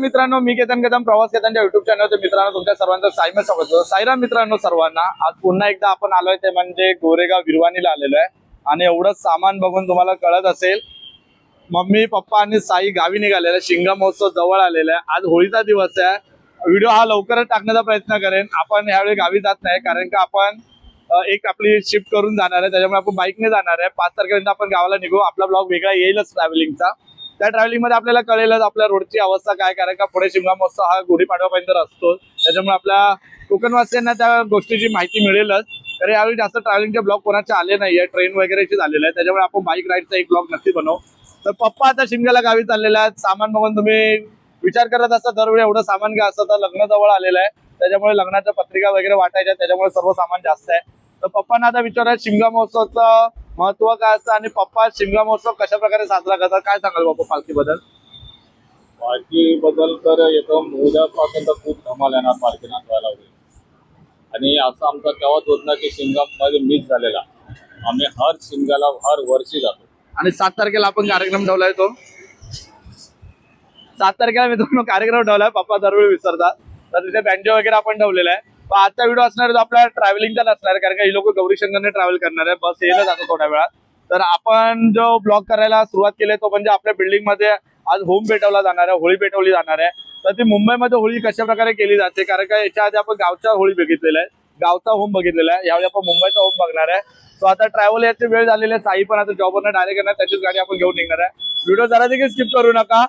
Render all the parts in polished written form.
मित्रांनो, मी केतन कदम प्रवास केतनच्या युट्यूब चॅनलवर मित्रांनो तुमच्या सर्वांचं सायमन स्वागत करतो। साईराम मित्रांनो सर्वांना, आज पुन्हा एकदा आपण आलोय ते म्हणजे गोरेगाव विरवानीला आलेलो आहे आणि एवढं सामान बघून तुम्हाला कळत असेल मम्मी पप्पा आणि साई गावी निघालेला आहे। शिमगा महोत्सव जवळ आलेला आहे। आज होळीचा दिवस आहे। व्हिडिओ हा लवकरच टाकण्याचा प्रयत्न करेन। आपण यावेळी गावी जात नाही कारण का आपण एक आपली शिफ्ट करून जाणार आहे, त्याच्यामुळे आपण बाईकने जाणार आहे। 5 तारखेपर्यंत आपण गावाला निघू। आपला ब्लॉग वेगळा येईलच ट्रॅव्हलिंगचा। त्या ट्रॅव्हलिंग मध्ये आपल्याला कळेलच आपल्या रोडची अवस्था काय, कारण का पुढे शिमगा महोत्सव हा गुढीपाडवापर्यंत असतो, त्याच्यामुळे आपल्या कोकणवासियांना त्या गोष्टीची माहिती मिळेलच। तर यावेळी जास्त ट्रॅव्हलिंगचे ब्लॉग कोणाचे आले नाहीये, ट्रेन वगैरेचे झालेले आहे, त्याच्यामुळे आपण बाईक राईडचा एक ब्लॉग नक्की बनवू। तर पप्पा आता शिमग्याला गावी चाललेला आहे। सामान बघून तुम्ही विचार करत असता दरवेळी एवढं सामान काय असतं, तर लग्न जवळ आलेलं आहे, त्याच्यामुळे लग्नाच्या पत्रिका वगैरे वाटायच्या, त्याच्यामुळे सर्व सामान जास्त आहे। तर पप्पांना आता विचारायचं शिमगा महोत्सवाचं महत्व काय असतं आणि पप्पा शिमगा महोत्सव कशा प्रकारे साजरा करतात, काय सांगाल बाबा पालखी बद्दल? पालखी बद्दल तर एकदम उद्यापासून तर खूप धमाल येणार पालखी नाचवायला वगैरे। आणि असं आमचा केव्हाच होत ना की शिमगामध्ये मिस झालेला, आम्ही हर शिमग्याला हर वर्षी जातो। आणि 7 तारखेला आपण कार्यक्रम ठेवलाय, तो 7 तारखेला मित्रांनो कार्यक्रम ठेवलाय, पप्पा दरवेळी विसरतात। तर तिथे बँजो वगैरे आपण ठेवलेला आहे। पण आजचा व्हिडिओ असणार आहे तो आपल्या ट्रॅव्हलिंगचा नसणार आहे, कारण का ही लोक गौरीशंकरने ट्रॅव्हल करणार आहे, बस येईल जातो थोड्या वेळात। तर आपण जो ब्लॉग करायला सुरुवात केली तो म्हणजे आपल्या बिल्डिंग मध्ये आज होम पेटवला जाणार आहे, होळी पेटवली जाणार आहे। तर ती मुंबईमध्ये होळी कशा प्रकारे केली जाते, कारण का याच्या आधी आपण गावच्या होळी बघितलेला आहे, गावचा होम बघितलेला आहे, यावेळी आपण मुंबईचा होम बघणार आहे। सो आता ट्रॅव्हल याची वेळ झालेली आहे, साई पण आता जॉबवरनं डायरेक्ट येणार, त्याचीच गाडी आपण घेऊन निघणार आहे। व्हिडिओ जरा देखील स्किप करू नका।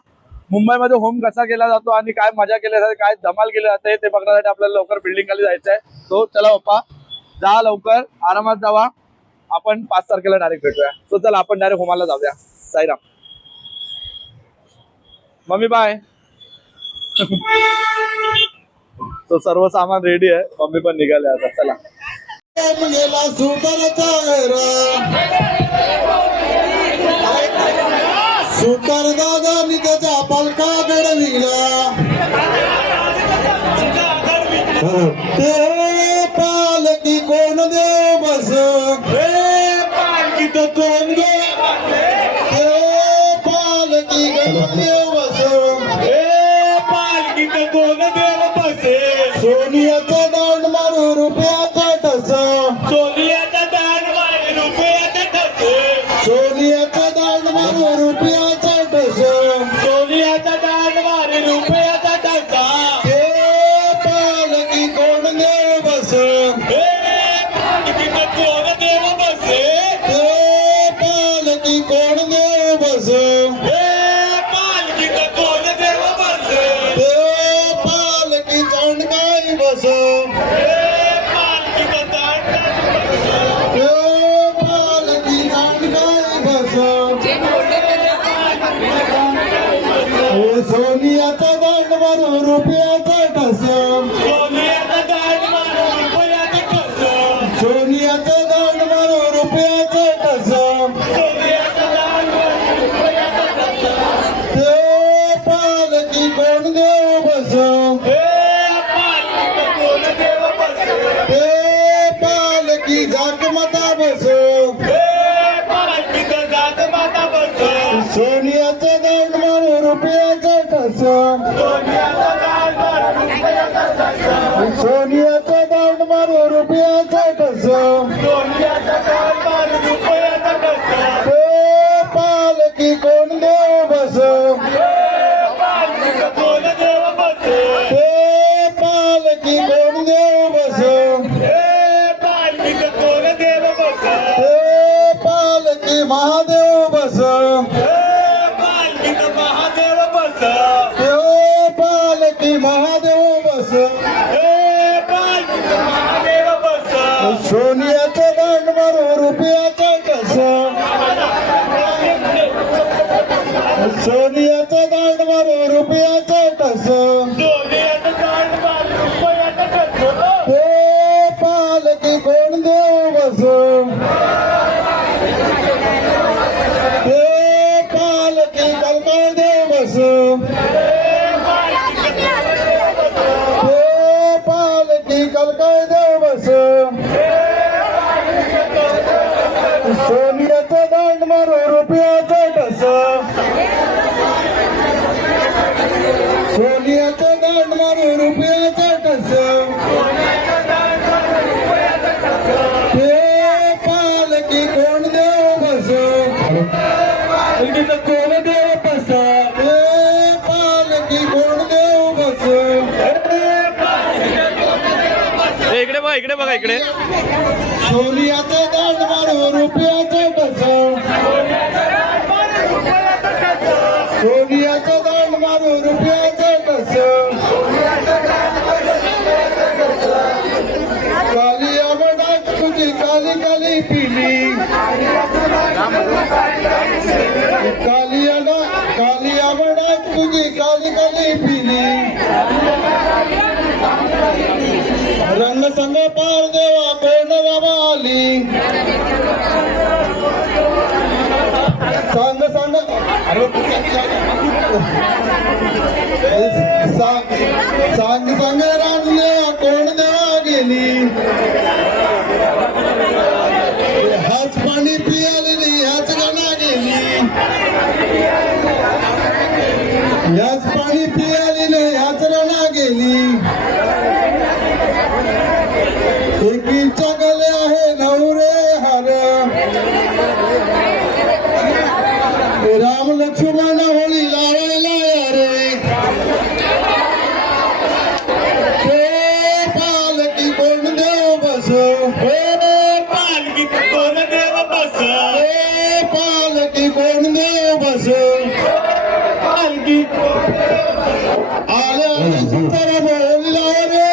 मुंबईमध्ये होम कसा केला जातो आणि काय मजा केली जाते, काय धमाल केली जाते ते बघण्यासाठी आपल्याला लवकर बिल्डिंग खाली जायचं आहे। तो चला पप्पा जा लवकर, आरामात जावा, आपण 5 तारखेला डायरेक्ट भेटूया। तो चला आपण डायरेक्ट होमाला जाऊया। Sairam mummy bye. तो सर्व सामान रेडी आहे, मम्मी पण निघाले आता, चला। सुकर दादा मी त्याच्या पालका घडविला, ते पालकी कोण देव बस, पालकी तो कोण देव, ते पालकी कोण देव बस, पालकी तो कोण देव बसे, सोनियाचा दांड मारू रुपयाचा टस, सोनियाचा दांड मारू रुपयाचा टस, सोनियाचा दांड मारू रुपयाचा टस, सोनियाचा दांड मारू रुपयाचा टसा, हे पालकी कोण देव बस, हे पालकी कोण देव बसे, हे पालकी कोण देव बस, हे पालकी कोण देव बसे, हे पालकी चांडकाई बस, हे पालकी चांडकाई बस, सोनियाचा दांड मारू रुपयाचा टस, सोनियाचा दांड मारू रुपयाचा टस, सोनियाचा दांड मारू रुपयाचा टस, सोनियाचा दांड मारू रुपयाचा टस, ते पालकी कोण देव बस, हे पालकी कोण देव बस, ते पालकी जागमाता बस, हे पालकी जागमाता बस, सोनियाचा दांड मारू रुपयाचा टस, सोनियाचा दांड मारू रुपयाचा टस, सोनियाचा दांड मारू रुपयाचा टस, सोनियाचा दांड मारू रुपयाचा टस, हे पालकी कोण देव बस, हे पालकी कोण देव बस, हे पालकी कोण देव बस, हे पालकी कोण देव बस, हे पालकी महादेव बस, महादेव बस, हे पालकी महादेव बस, हे पालकी महादेव बस, सोनियाचा दांड मारू रुपयाचा टस, सोनियाचा दांड मारू रुपयाचा टस, सोनियाचा दांड मारू रुपयाचा टस, हे पालकी कोण देव बस, हे पालकी कलकार देव बस, हे सोन्याचं दांड मारू रुपयाचं टस हे पालकी कोण देव बस कोण देव बस हे पालकी कोण देव बस इकडे बघा इकडे सोन्याचं दांड मारू रुपयाचं टस सोन्याचं दांड मारू रुपयाचं टस काली आवडा तुझी काली काली पिली काली आवडा तुझी काली काली पिली रंग संग पार देवा कोण बाबा आली सांग अरे सांग रान देवा कोण देवा गेली हाच पाणी पियाली ह्याच गाणा गेली ह्याच पाणी पियाली ह्याच राणा गेली एकीच्या गले आहे नवरे हार राम लक्ष्मण होळी लावायला रे हे पालकी कोण देव बस हे पालकी कोण देव बस हे पालकी कोण देव बस पालकी आले सुंदर बोलला रे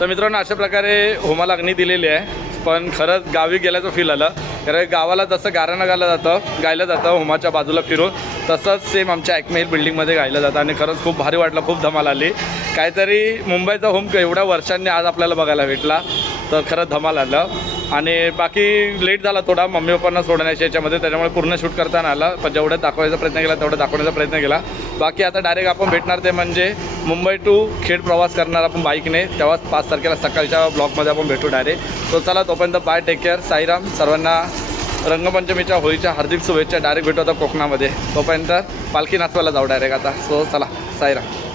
तर मित्रांनो अशा प्रकारे होमाला अग्नी दिलेली आहे, पण खरंच गावी गेल्याचं फील आलं. कारण गावाला जसं गाणं गायलं जातं होमाच्या बाजूला फिरून, तसंच सेम आमच्या ॲक्मे हिल बिल्डिंगमध्ये गायलं जातं आणि खरंच खूप भारी वाटलं, खूप धमाल आली. काहीतरी मुंबईचा होम एवढ्या वर्षांनी आज आपल्याला बघायला भेटला, तर खरंच धमाल आलं. आणि बाकी लेट झाला थोडा मम्मी पप्पांना सोडण्याच्या याच्यामध्ये, त्याच्यामुळे पूर्ण शूट करता नाही आला, पण जेवढं दाखवायचा प्रयत्न केला तेवढं दाखवण्याचा प्रयत्न केला. बाकी आता डायरेक्ट आपण भेटणार ते म्हणजे मुंबई टू खेड प्रवास करणार आपण बाईकने, तेव्हाच 5 तारखेला सकाळच्या ब्लॉकमध्ये आपण भेटू डायरेक्ट. तो चला तोपर्यंत बाय, टेक केअर, साईराम. सर्वांना रंगपंचमीच्या होळीच्या हार्दिक शुभेच्छा. डायरेक्ट भेटू आता कोकणामध्ये, तोपर्यंत पालखी नाचवायला जाऊ डायरेक्ट आता. सो चला, साईराम.